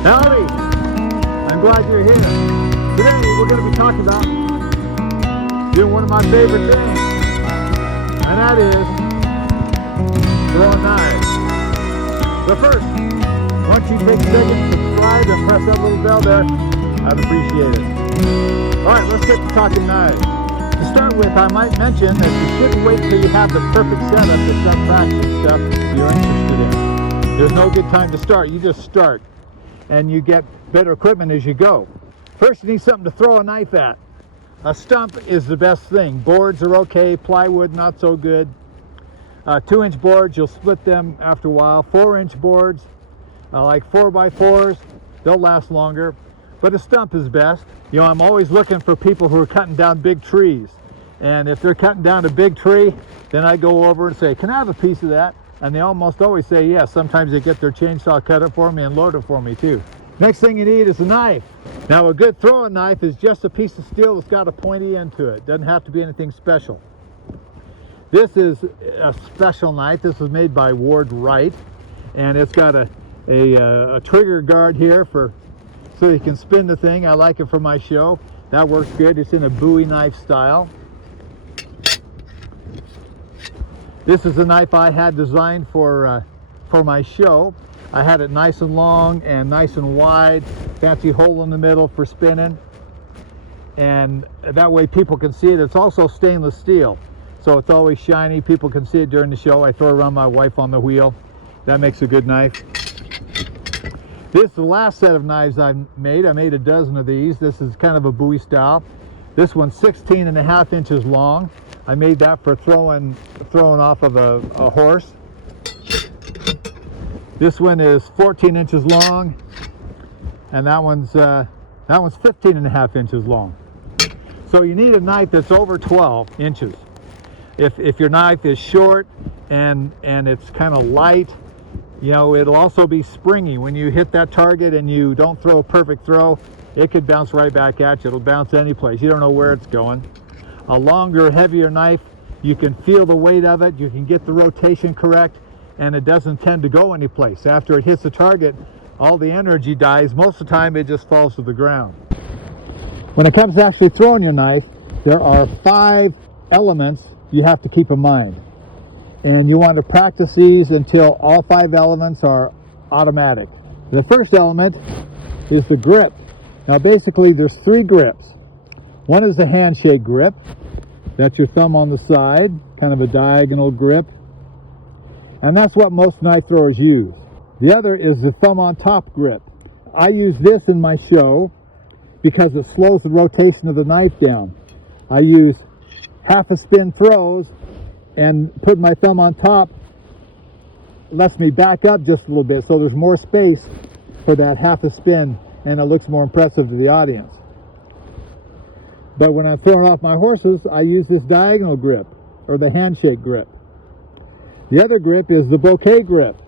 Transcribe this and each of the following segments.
Howdy! I'm glad you're here. Today we're going to be talking about doing one of my favorite things, and that is throwing knives. But first, once you take a second, subscribe and press that little bell there, I'd appreciate it. Alright, let's get to talking knives. To start with, I might mention that you shouldn't wait till you have the perfect setup to start practicing stuff you're interested in. There's no good time to start, you just start. And you get better equipment as you go. First, you need something to throw a knife at. A stump is the best thing. Boards are okay, plywood not so good. 2-inch boards, you'll split them after a while. 4-inch boards, like 4x4s, they'll last longer. But a stump is best. You know, I'm always looking for people who are cutting down big trees. And if they're cutting down a big tree, then I go over and say, can I have a piece of that? And they almost always say yes. Sometimes they get their chainsaw, cut it for me, and load it for me too. Next thing you need is a knife. Now, a good throwing knife is just a piece of steel that's got a pointy end to it. Doesn't have to be anything special. This is a special knife. This was made by Ward Wright, and it's got a trigger guard here so you can spin the thing. I like it for my show. That works good. It's in a Bowie knife style. This is a knife I had designed for my show. I had it nice and long and nice and wide, fancy hole in the middle for spinning, and that way people can see it. It's also stainless steel, so it's always shiny. People can see it during the show. I throw it around my wife on the wheel. That makes a good knife. This is the last set of knives I've made. I made a dozen of these. This is kind of a Bowie style. This one's 16.5 inches long. I made that for throwing off of a horse. This one is 14 inches long, and that one's 15.5 inches long. So you need a knife that's over 12 inches. If your knife is short and it's kind of light, you know, it'll also be springy. When you hit that target and you don't throw a perfect throw, it could bounce right back at you. It'll bounce any place. You don't know where it's going. A longer, heavier knife, you can feel the weight of it, you can get the rotation correct, and it doesn't tend to go anyplace. After it hits the target, all the energy dies. Most of the time, it just falls to the ground. When it comes to actually throwing your knife, there are 5 elements you have to keep in mind. And you want to practice these until all 5 elements are automatic. The first element is the grip. Now basically there's 3 grips. One is the handshake grip. That's your thumb on the side, kind of a diagonal grip. And that's what most knife throwers use. The other is the thumb on top grip. I use this in my show because it slows the rotation of the knife down. I use half a spin throws and put my thumb on top. Lets me back up just a little bit, so there's more space for that half a spin, and it looks more impressive to the audience. But when I'm throwing off my horses, I use this diagonal grip, or the handshake grip. The other grip is the bouquet grip.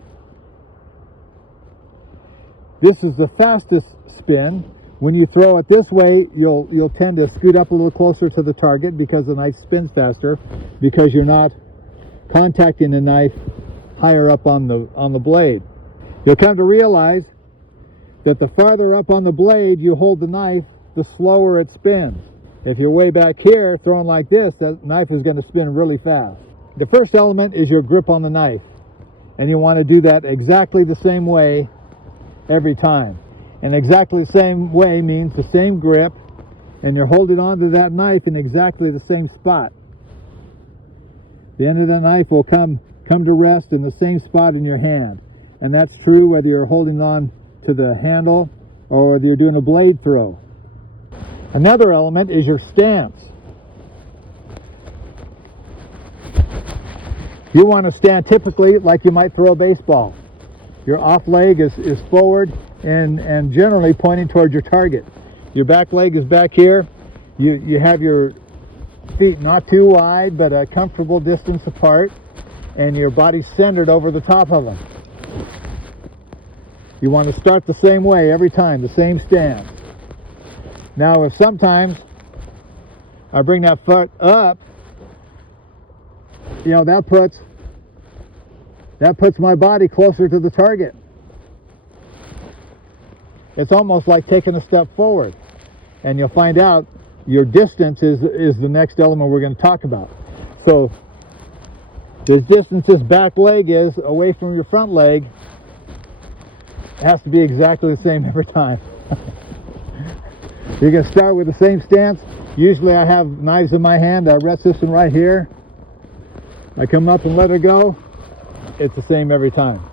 This is the fastest spin. When you throw it this way, you'll tend to scoot up a little closer to the target because the knife spins faster, because you're not contacting the knife higher up on the blade. You'll come to realize that the farther up on the blade you hold the knife, the slower it spins. If you're way back here throwing like this, that knife is going to spin really fast. The first element is your grip on the knife, and you want to do that exactly the same way every time. And exactly the same way means the same grip, and you're holding on to that knife in exactly the same spot. The end of the knife will come to rest in the same spot in your hand. And that's true whether you're holding on to the handle or whether you're doing a blade throw. Another element is your stance. You want to stand typically like you might throw a baseball. Your off leg is forward and generally pointing toward your target. Your back leg is back here. You have your feet not too wide, but a comfortable distance apart, and your body's centered over the top of them. You want to start the same way every time, the same stance. Now, if sometimes I bring that foot up, you know, that puts my body closer to the target. it's almost like taking a step forward. And you'll find out your distance is the next element we're going to talk about. So the distance this back leg is away from your front leg has to be exactly the same every time. You're going to start with the same stance. Usually I have knives in my hand. I rest this one right here. I come up and let her go. It's the same every time.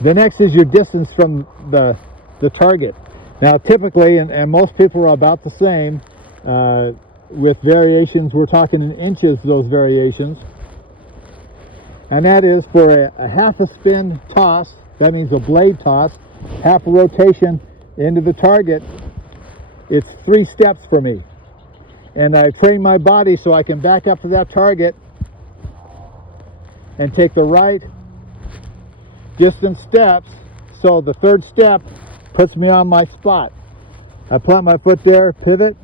The next is your distance from the target. Now typically, and most people are about the same, with variations, we're talking in inches, those variations. And that is for a half a spin toss, that means a blade toss, half a rotation into the target, it's 3 steps for me. And I train my body so I can back up to that target and take the right distance steps, so the third step puts me on my spot. I plant my foot there, pivot,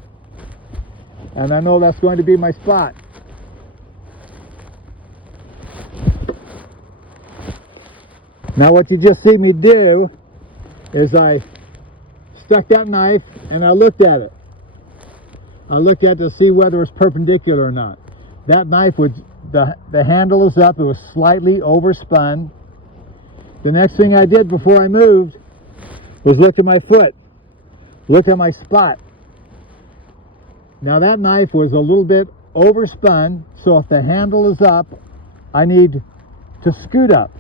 and I know that's going to be my spot. Now what you just see me do is I stuck that knife and I looked at it. I looked at it to see whether it's perpendicular or not. That knife was, the handle is up, it was slightly overspun. The next thing I did before I moved was look at my foot, look at my spot. Now that knife was a little bit overspun, so if the handle is up, I need to scoot up.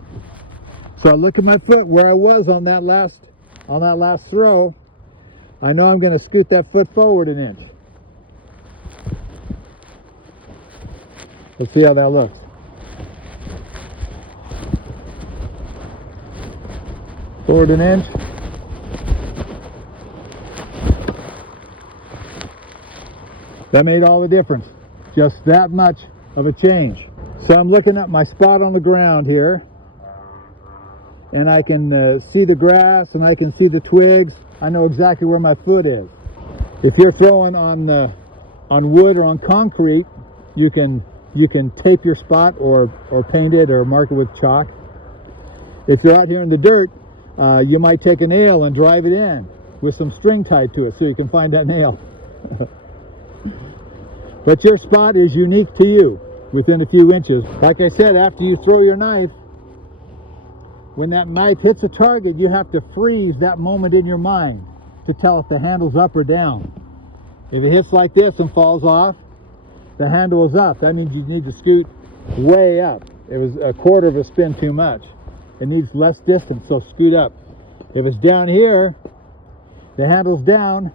So I look at my foot where I was on that last throw. I know I'm going to scoot that foot forward an inch. Let's see how that looks. Forward an inch. That made all the difference. Just that much of a change. So I'm looking at my spot on the ground here, and I can see the grass and I can see the twigs. I know exactly where my foot is. If you're throwing on wood or on concrete, you can tape your spot or paint it or mark it with chalk. If you're out here in the dirt, you might take a nail and drive it in with some string tied to it so you can find that nail. But your spot is unique to you within a few inches. Like I said, after you throw your knife, when that knife hits a target, you have to freeze that moment in your mind to tell if the handle's up or down. If it hits like this and falls off, the handle is up. That means you need to scoot way up. It was a quarter of a spin too much. It needs less distance, so scoot up. If it's down here, the handle's down,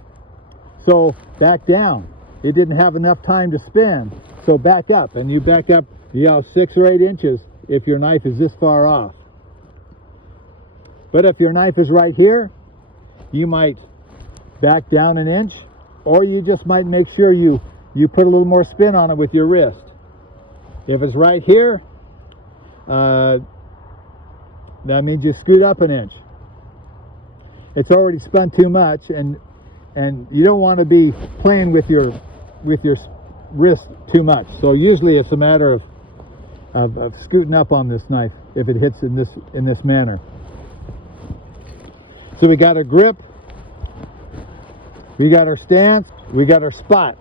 so back down. It didn't have enough time to spin, so back up. And you back up, 6 or 8 inches if your knife is this far off. But if your knife is right here, you might back down an inch, or you just might make sure you put a little more spin on it with your wrist. If it's right here, that means you scoot up an inch. It's already spun too much, and you don't want to be playing with your wrist too much. So usually it's a matter of scooting up on this knife if it hits in this manner. So we got our grip, we got our stance, we got our spot.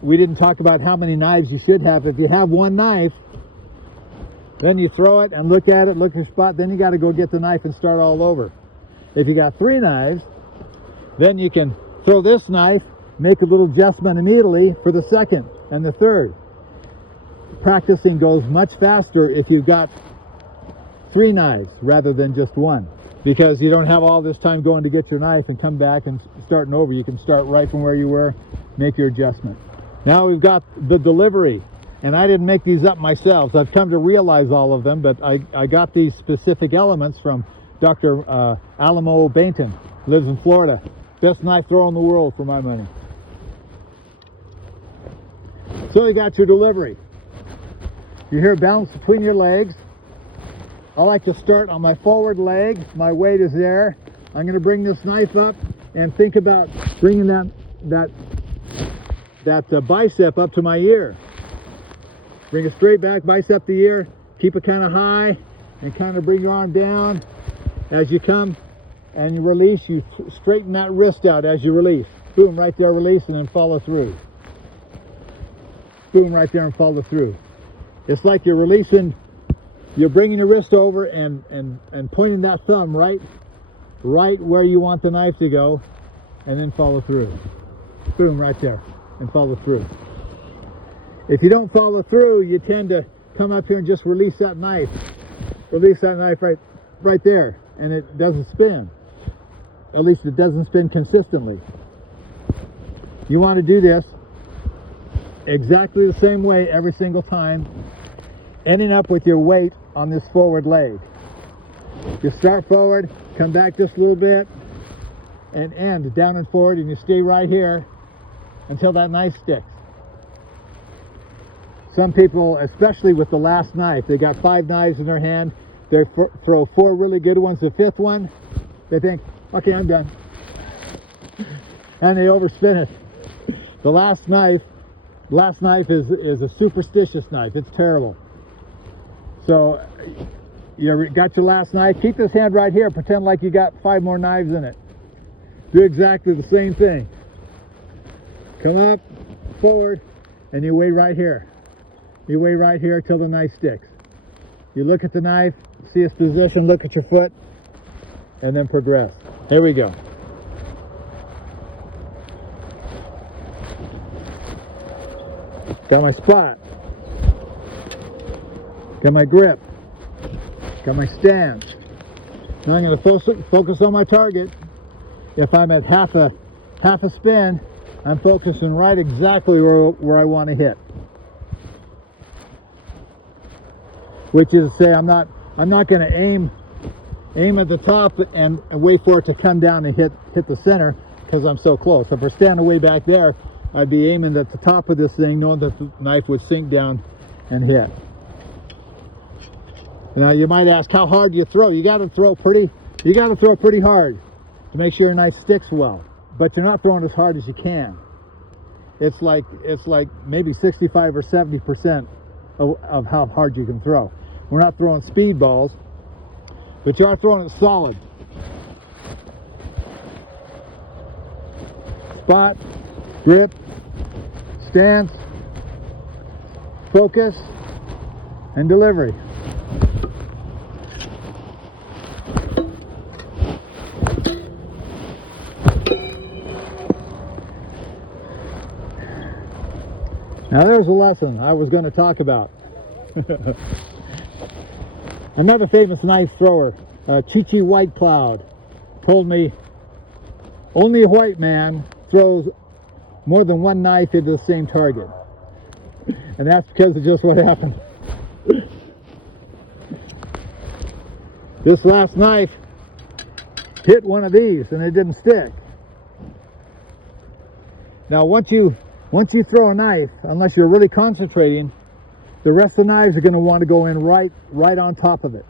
We didn't talk about how many knives you should have. If you have one knife, then you throw it and look at it, look at your spot, then you got to go get the knife and start all over. If you got 3 knives, then you can throw this knife, make a little adjustment immediately for the second and the third. Practicing goes much faster if you've got 3 knives rather than just one, because you don't have all this time going to get your knife and come back and starting over. You can start right from where you were, make your adjustment. Now we've got the delivery, and I didn't make these up myself. So I've come to realize all of them, but I got these specific elements from Dr. Alamo Bainton, lives in Florida. Best knife thrower in the world for my money. So you got your delivery. You're here balanced between your legs. I like to start on my forward leg. My weight is there. I'm going to bring this knife up and think about bringing that bicep up to my ear. Bring it straight back, bicep to ear. Keep it kind of high and kind of bring your arm down as you come and you release, you straighten that wrist out as you release. Boom, right there, release, and then follow through. Boom, right there, and follow through. It's like you're releasing, you're bringing your wrist over and pointing that thumb right where you want the knife to go, and then follow through. Boom, right there, and follow through. If you don't follow through, you tend to come up here and just release that knife. Release that knife right there, and it doesn't spin. At least it doesn't spin consistently. You want to do this exactly the same way every single time, ending up with your weight on this forward leg. You start forward, come back just a little bit, and end down and forward, and you stay right here until that knife sticks. Some people, especially with the last knife, they got 5 knives in their hand, they throw 4 really good ones, the 5th one, they think, okay, I'm done. And they overspin it. The last knife is a superstitious knife. It's terrible. So you got your last knife. Keep this hand right here. Pretend like you got 5 more knives in it. Do exactly the same thing. Come up, forward, and you wait right here. You wait right here till the knife sticks. You look at the knife, see its position, look at your foot, and then progress. Here we go. Got my spot. Got my grip. Got my stance. Now I'm going to focus on my target. If I'm at half a spin, I'm focusing right exactly where I want to hit. Which is to say, I'm not going to aim at the top and wait for it to come down and hit the center, because I'm so close. If we're standing way back there, I'd be aiming at the top of this thing, knowing that the knife would sink down and hit. Now you might ask, how hard do you throw? You got to throw pretty hard to make sure your knife sticks well. But you're not throwing as hard as you can. It's like maybe 65 or 70% of how hard you can throw. We're not throwing speed balls, but you are throwing it solid. Spot, grip, stance, focus, and delivery. Now there's a lesson I was going to talk about. Another famous knife thrower, Chi White Cloud, told me only a white man throws more than 1 knife into the same target. And that's because of just what happened. This last knife hit one of these and it didn't stick. Now once you throw a knife, unless you're really concentrating, the rest of the knives are going to want to go in right on top of it.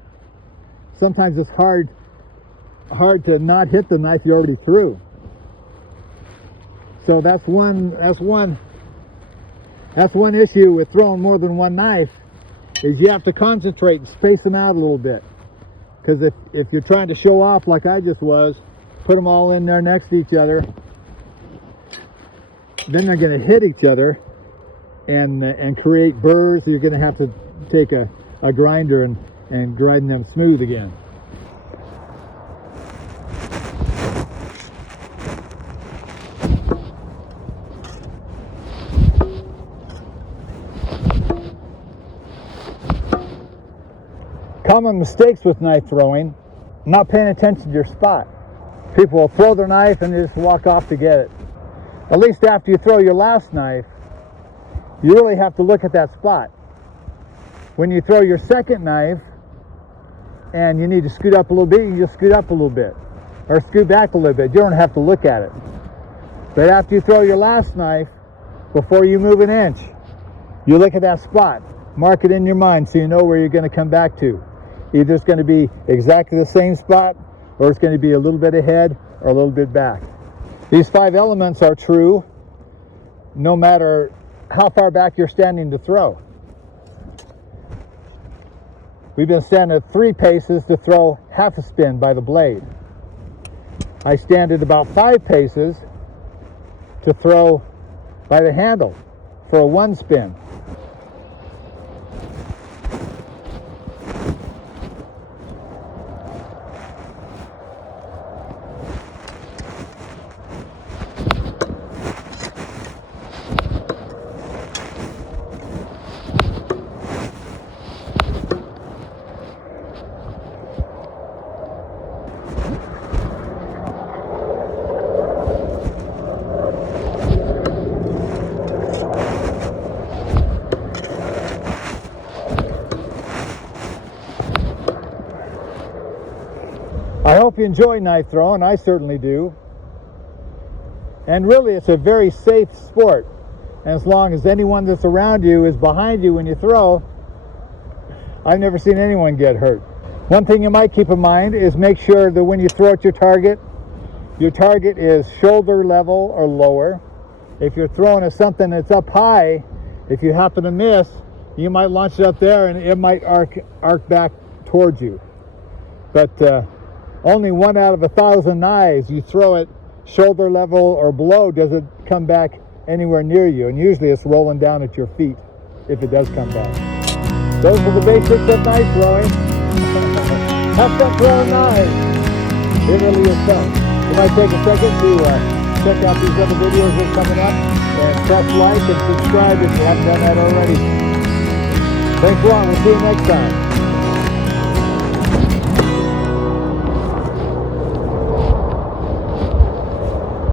Sometimes it's hard to not hit the knife you already threw. So that's one issue with throwing more than 1 knife, is you have to concentrate and space them out a little bit. Because if you're trying to show off like I just was, put them all in there next to each other, then they're going to hit each other and create burrs. You're going to have to take a grinder and grind them smooth again. Common mistakes with knife throwing: not paying attention to your spot. People will throw their knife and they just walk off to get it. At least after you throw your last knife, you really have to look at that spot. When you throw your second knife and you need to scoot up a little bit, you just scoot up a little bit, or scoot back a little bit. You don't have to look at it. But after you throw your last knife, before you move an inch, you look at that spot, mark it in your mind so you know where you're going to come back to. Either it's going to be exactly the same spot, or it's going to be a little bit ahead or a little bit back. These 5 elements are true no matter how far back you're standing to throw. We've been standing at 3 paces to throw half a spin by the blade. I stand at about 5 paces to throw by the handle for a 1 spin. I hope you enjoy knife throwing. I certainly do. And really, it's a very safe sport. And as long as anyone that's around you is behind you when you throw, I've never seen anyone get hurt. One thing you might keep in mind is make sure that when you throw at your target is shoulder level or lower. If you're throwing at something that's up high, if you happen to miss, you might launch it up there and it might arc back towards you. But only 1 out of 1,000 knives you throw it shoulder level or below doesn't come back anywhere near you, and usually it's rolling down at your feet if it does come back. Those are the basics of knife throwing. Have fun throwing knives. It really is fun. You might take a second to check out these other videos that are coming up, and press like and subscribe if you haven't done that already. Thanks a lot. We'll see you next time.